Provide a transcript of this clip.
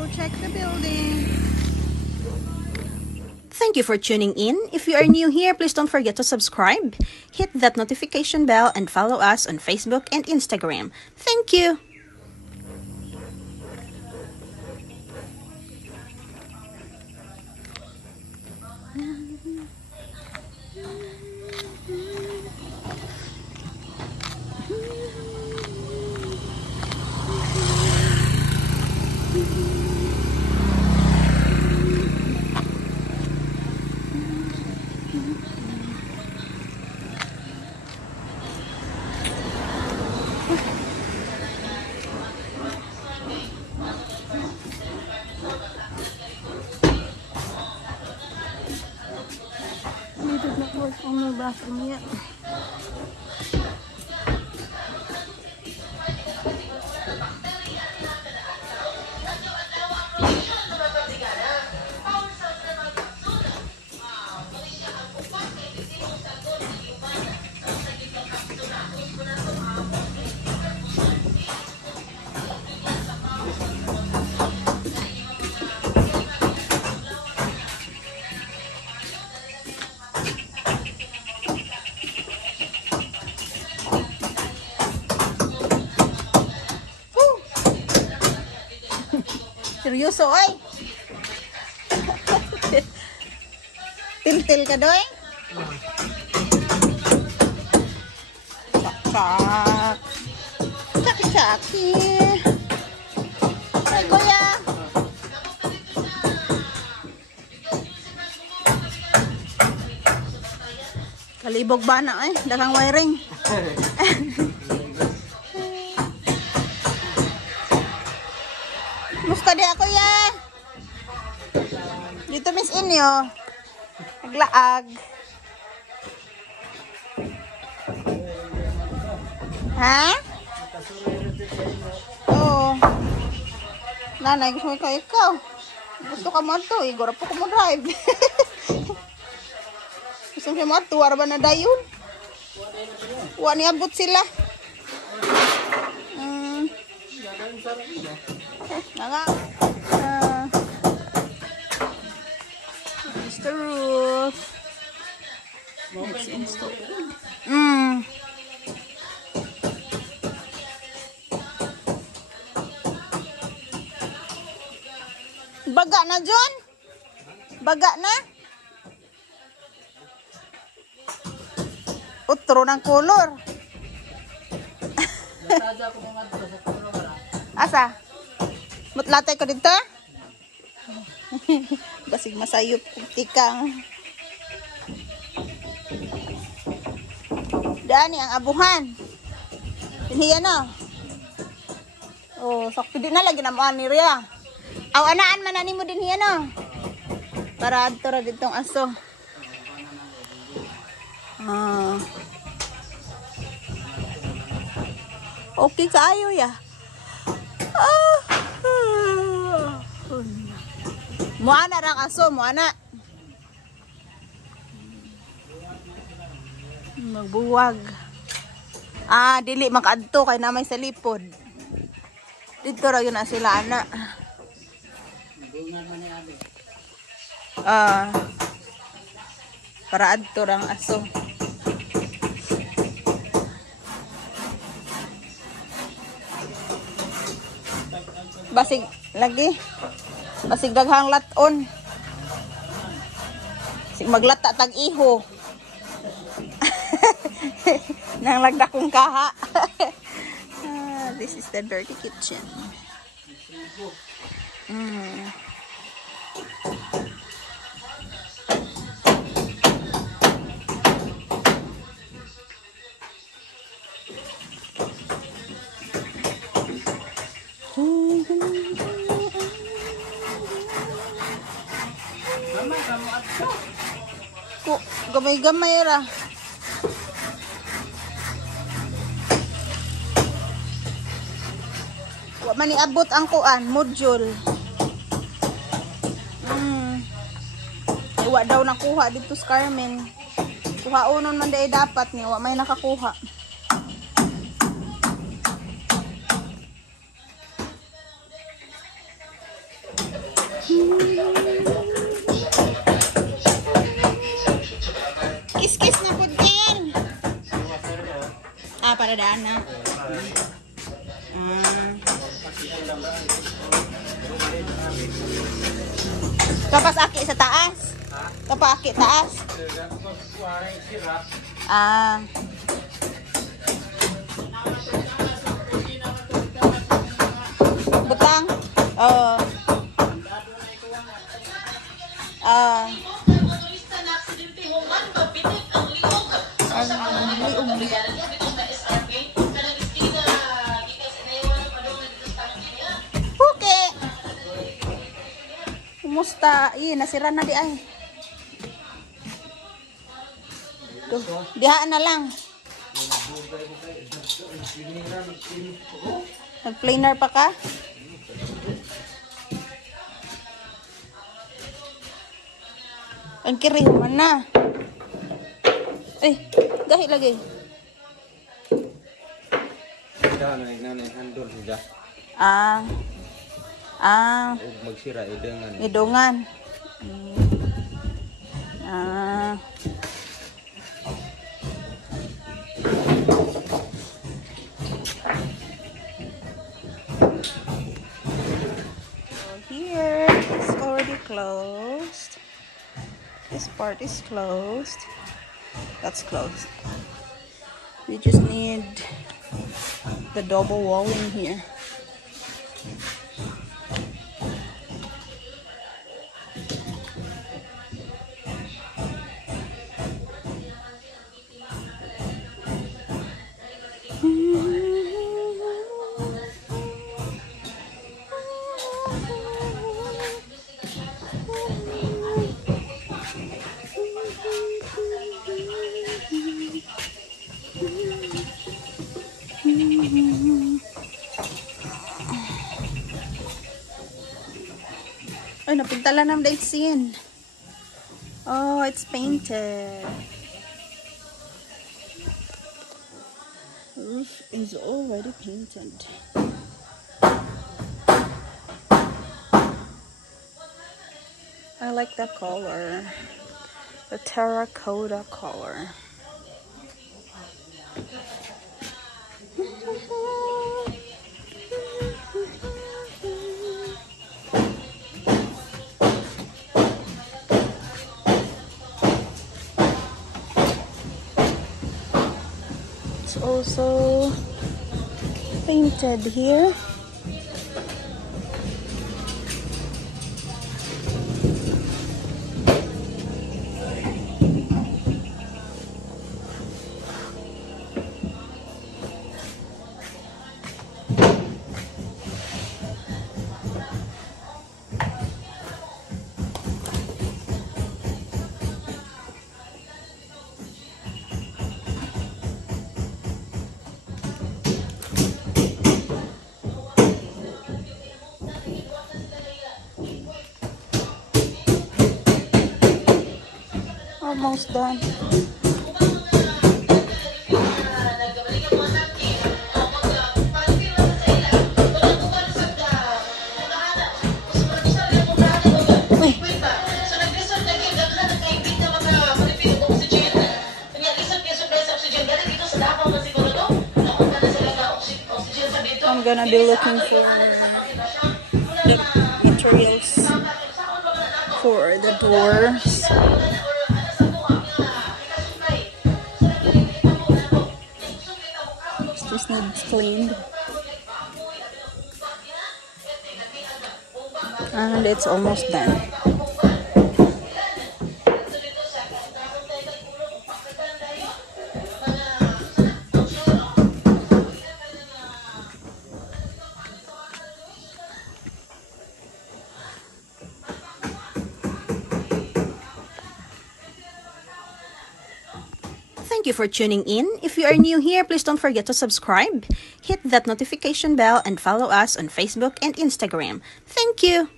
go check the building. Thank you for tuning in. If you are new here, please don't forget to subscribe, hit that notification bell, and follow us on Facebook and Instagram. Thank you. We did not work on the bathroom yet. Seryoso, oy! Til-til ka, doy? Sak-sak. Sak-saki. Ay, kuya! Kalibog ba na, eh? Dakang wiring. Musta di ako ya? Dito miss inyo. Naglaag. Ha? Oo. Nanay, gusto mo ikaw. Gusto ka mo ito. Igora po ko mo drive. Gusto mo ito. Arba na dayon. Huwag niabot sila. Nga. Mr. Roof. Let's install. Baga na, John? Baga na? Utro ng color. Asa? Mutlatay ko dito? Basig masayop kung tikang. Dani ang abuhan. Pinhiya na. Oh, sakto din na lagi na mo ni Ria. Aw anaan man ani mo din hiya no. Para adto ra ditong aso. Okay kaayo ya. Muana rang aso, muana. Magbuwag. Dili makadto kay namay sa lipod. Dito ra yun na sila ana. Para adto rang aso. Basig lagi. Basig daghang laton. Sig maglata tag iho. Nang lagda kong kaha. This is the dirty kitchen. Gamay-gamay ra. Wa man iabot ang kuan, module. Wa daw nakuha dito sa Carmen. Kuhaunon man day dapat ni, wa may nakakuha. Kiss-kiss na po din. Ah, para daan na. Kapas aki sa taas. Kapas aki taas. Ah. Butang. Oh. Ah. Okay. Kumusta? Nasira na di ay. Dihaan na lang. Nag-planer pa ka? Ang kirihuman na. Gahi lagi. Ah. Magsira idungan. Idungan. Ah. Here, it's already closed. This part is closed. That's closed. We just need the double wall in here. Ay, napintala ng daitsin. Oh, it's painted. Roof is already painted. I like that color. The terracotta color. It's also painted here. Almost done. I'm gonna be looking for the materials for the doors. This needs cleaned. And it's almost done. Thank you for tuning in. If you are new here, please don't forget to subscribe, hit that notification bell, and follow us on Facebook and Instagram. Thank you.